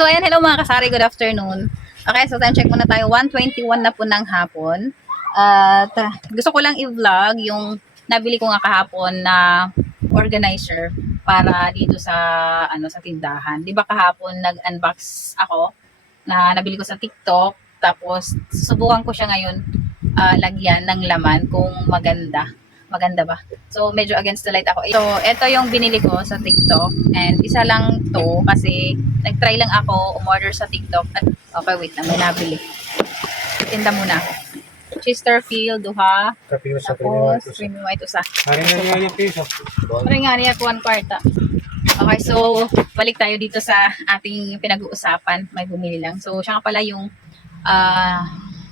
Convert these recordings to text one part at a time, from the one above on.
So, ayan, hello mga kasari, good afternoon. Okay, so time check muna tayo, 1:21 na po ng hapon. At gusto ko lang i-vlog yung nabili ko nga kahapon na organizer para dito sa sa tindahan. 'Di ba kahapon nag-unbox ako na nabili ko sa TikTok, tapos susubukan ko siya ngayon lagyan ng laman kung maganda. Maganda ba? So, medyo against the light ako. So, ito yung binili ko sa TikTok. And isa lang to kasi nag-try lang ako umorder sa TikTok. At, okay, wait na. May nabili. Tinda muna ako. Chesterfield, duha. Kapiro sa Tapos, premium premium white, usa. Hari na niya yung piso. Parang nga niya, 1/4. Okay, so, balik tayo dito sa ating pinag-uusapan. May bumili lang. So, siya nga pala yung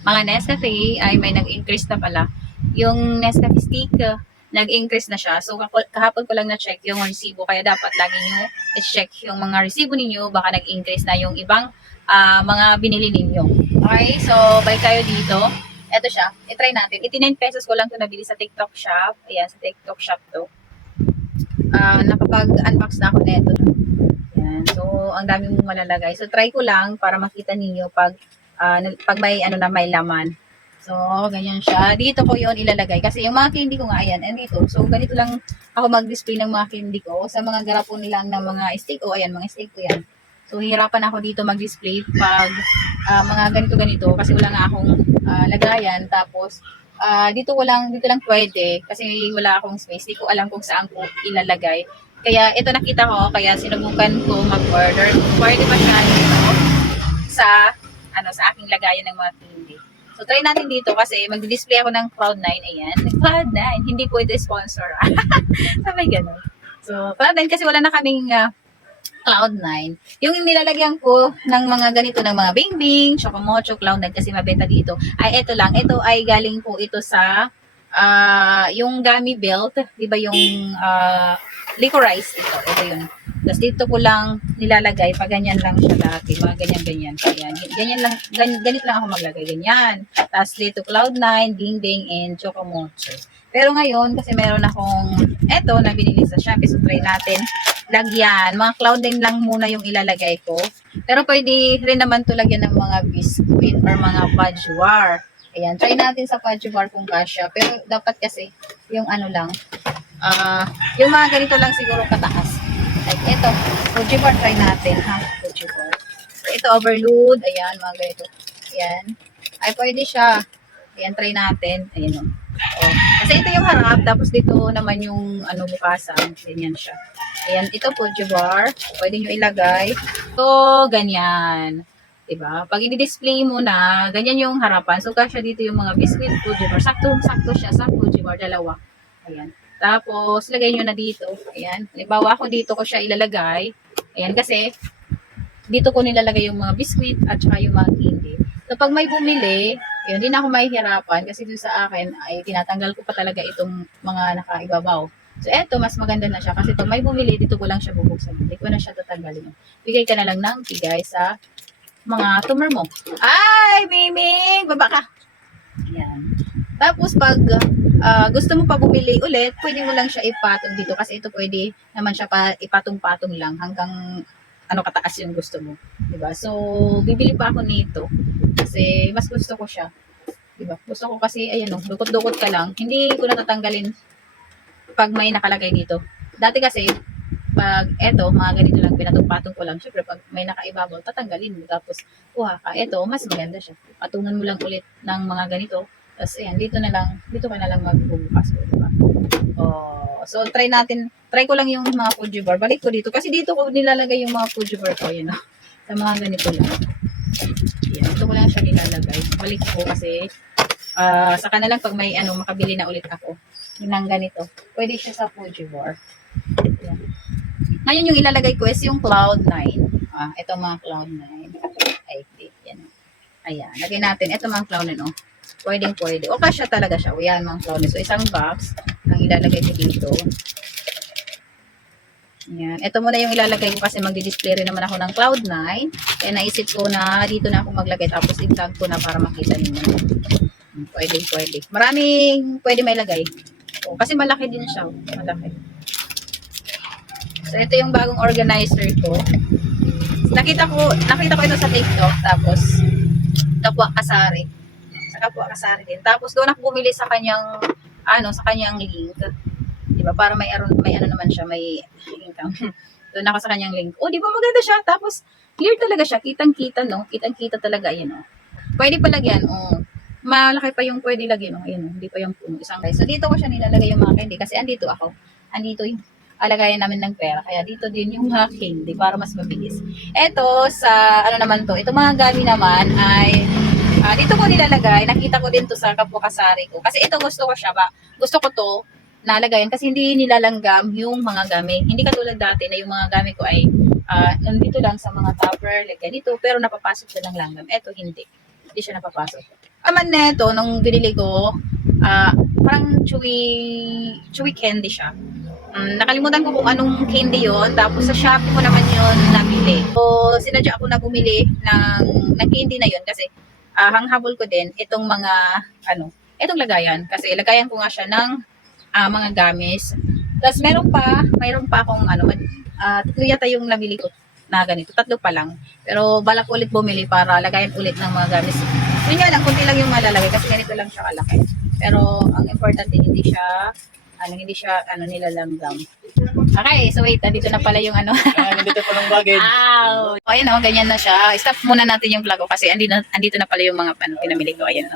mga Nescafe ay may nag-increase na pala. Yung Nescafe stick, nag-increase na siya. So, kahapon ko lang na-check yung resibo. Kaya dapat lagi nyo i-check yung mga resibo ninyo. Baka nag-increase na yung ibang mga binili ninyo. Okay, so, balik tayo dito. Ito siya. I-try natin. 89 pesos ko lang ito nabili sa TikTok shop. Ayan, sa TikTok shop to. Nakapag-unbox na ako nito. Ayan. So, ang dami mong malalagay. So, try ko lang para makita ninyo pag may may laman. So, ganyan siya. Dito ko yon ilalagay. Kasi yung mga candy ko nga, ayan, dito. So, ganito lang ako mag-display ng mga candy ko. Sa mga garapon nilang ng mga stick. O, ayan, mga stick ko yan. So, hirapan ako dito mag-display pag mga ganito-ganito. Kasi wala nga akong lagayan. Tapos, dito lang pwede. Kasi wala akong space. Di ko alam kung saan ko ilalagay. Kaya, ito nakita ko. Kaya, sinubukan ko mag-order. Pwede ba siya dito sa aking lagayan ng mga candy. So, try natin dito kasi mag-display ako ng Cloud9. Ayan. Cloud9. Hindi pwede sponsor. Sabay ganun. So, Cloud9 kasi wala na kaming Cloud9. Yung nilalagyan ko ng mga ganito, ng mga Bing Bing, Chocomocho, Cloud9 kasi mabenta dito. Ay, ito lang. Ito ay galing po ito sa yung gummy belt. Diba yung licorice ito. Ito yun. Tapos dito ko lang nilalagay, pag ganyan lang siya dati, mga ganyan-ganyan. Ayan, ganyan lang, ganito lang ako maglagay, ganyan. Tapos dito Cloud9, Bing Bing, and Chocomocho. Pero ngayon, kasi meron akong, eto, na binili sa Shopee, so try natin lagyan. Mga Cloud9 lang muna yung ilalagay ko. Pero pwede rin naman to lagyan ng mga biscuit or mga fudge bar. Ayan, try natin sa fudge bar kung kasya. Pero dapat kasi, yung lang, yung mga ganito lang siguro kataas. Like ito, Fuji bar try natin ha, Fuji bar. Ito overload, ayan, mga ganito. Ayan. Ay pwede siya. Ayan, try natin. Ayan o. Oh. Kasi ito yung harap, tapos dito naman yung bukasan. Ganyan siya. Ayan, ito Fuji bar. Pwede nyo ilagay. So, ganyan. Diba? Pag i-display mo na, ganyan yung harapan. So, kasya dito yung mga biscuit Fuji bar. Sakto siya sa Fuji bar, dalawa. Ayan. Tapos, lagay nyo na dito. Ayan. Halimbawa ako dito ko siya ilalagay. Ayan, kasi dito ko nilalagay yung mga biscuit at saka yung mga candy. So, pag may bumili, yun, hindi na ako mahihirapan kasi dito sa akin ay tinatanggal ko pa talaga itong mga nakaibabaw. So, eto, mas maganda na siya kasi pag may bumili, dito ko lang siya bubuksan. Hindi ko na siya tatanggalin. Bigay ka na lang ng bigay sa mga tumer mo. Ay, Miming! Baba ka! Ayan. Tapos, pag gusto mo pa bumili ulit, pwede mo lang siya ipatong dito kasi ito pwede naman siya ipatong-patong lang hanggang kataas yung gusto mo. Diba? So, bibili pa ako nito kasi mas gusto ko siya. Diba? Gusto ko kasi, ayan o, dukot-dukot ka lang. Hindi ko natatanggalin pag may nakalagay dito. Dati kasi, pag eto, mga ganito lang, pinatong-patong ko lang. Siyempre, pag may nakaibabaw, tatanggalin mo. Tapos, kuha ka. Eto, mas maganda siya. Patungan mo lang ulit ng mga ganito. Tapos, ayan, dito ka na lang magbubukas. Diba? Oh, so, try ko lang yung mga Fuji bar. Balik ko dito. Kasi dito ko nilalagay yung mga Fuji bar ko. Yan, sa mga ganito lang. Yan, dito ko lang siya nilalagay. Balik ko kasi, saka na lang pag may makabili na ulit ako. Ng ganito. Pwede siya sa Fuji bar. Yan. Ngayon yung ilalagay ko is yung Cloud9. Ito mga Cloud9. Ay, yan. Ayan, lagay natin. Ito mga Cloud9, oh. Pwede. O kasya talaga siya. O yan, mga Cloud9. So, isang box ang ilalagay ko dito. Ayan. Ito muna yung ilalagay ko kasi magdi-display rin naman ako ng Cloud9. Kaya naisip ko na dito na ako maglagay. Tapos i-vlog ko na para makita ninyo. Pwede. Maraming pwede may lagay. O, kasi malaki din siya. Malaki. So, ito yung bagong organizer ko. Nakita ko ito sa TikTok, tapos Kapwa Kasari. Sa Kapwa Kasari din. Tapos doon ako bumili sa kanyang sa kanyang link. 'Di ba? Para may ano naman siya, may income. Doon ako sa kanyang link. Oh, 'di ba maganda siya? Tapos clear talaga siya, kitang-kita no. Kitang-kita talaga 'yan, oh. Pwede pa lagyan, oh. Malaki pa yung pwede lagyan, oh. Ayan, oh. Hindi pa yung puno, isang guys. So dito ko siya nilalagay yung mga candy kasi andito ako. Andito yung alagayan namin ng pera. Kaya dito din yung mga candy para mas mabilis. Eto, sa ano naman to, ito mga gabi naman ay dito ko nilalagay. Nakita ko din to sa Kapwa Kasari ko. Kasi ito gusto ko siya ba? Gusto ko to nalagayan kasi hindi nilalanggam yung mga gamit. Hindi katulad dati na yung mga gamit ko ay nandito lang sa mga tupper, like ganito, pero napapasok siya ng langgam. Eto hindi. Hindi siya napapasok. Aman neto, nung binili ko, parang chewy candy siya. Nakalimutan ko kung anong candy yon. Tapos sa Shopee ko naman yon nabili. So, sinadya ako na bumili ng candy na yon kasi hanghabol ko din itong mga itong lagayan. Kasi lagayan ko nga siya ng mga gamis. Tapos mayroon pa akong tatlo yata yung nabili ko na ganito. Tatlo pa lang. Pero balak ulit bumili para lagayan ulit ng mga gamis. Yun nga lang, kunti lang yung malalagay kasi ganito lang siya kalaki. Pero ang importante hindi siya nilalanggam. Okay, so wait, andito na pala yung Nandito po ng bagay. Ow! O, ayan ganyan na siya. Stop muna natin yung vlog ko kasi andito na pala yung mga pinamili ko. Ayan.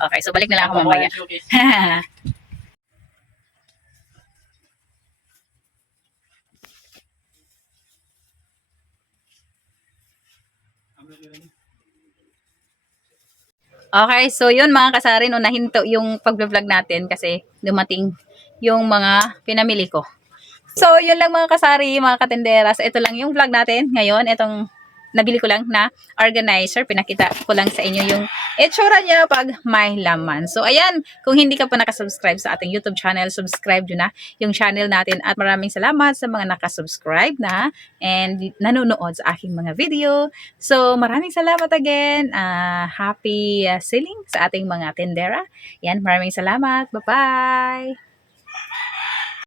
Okay, so balik na lang ako mamaya. Okay, so yun mga kasari, no, nahinto yung pag-vlog natin kasi dumating yung mga pinamili ko. So, yun lang mga kasari, mga katenderas. Ito lang yung vlog natin ngayon. Itong nabili ko lang na organizer. Pinakita ko lang sa inyo yung itsura niya pag may laman. So, ayan. Kung hindi ka pa nakasubscribe sa ating YouTube channel, subscribe nyo na yung channel natin. At maraming salamat sa mga nakasubscribe na and nanonood sa aking mga video. So, maraming salamat again. Happy selling sa ating mga tendera. Yan, maraming salamat. Bye-bye!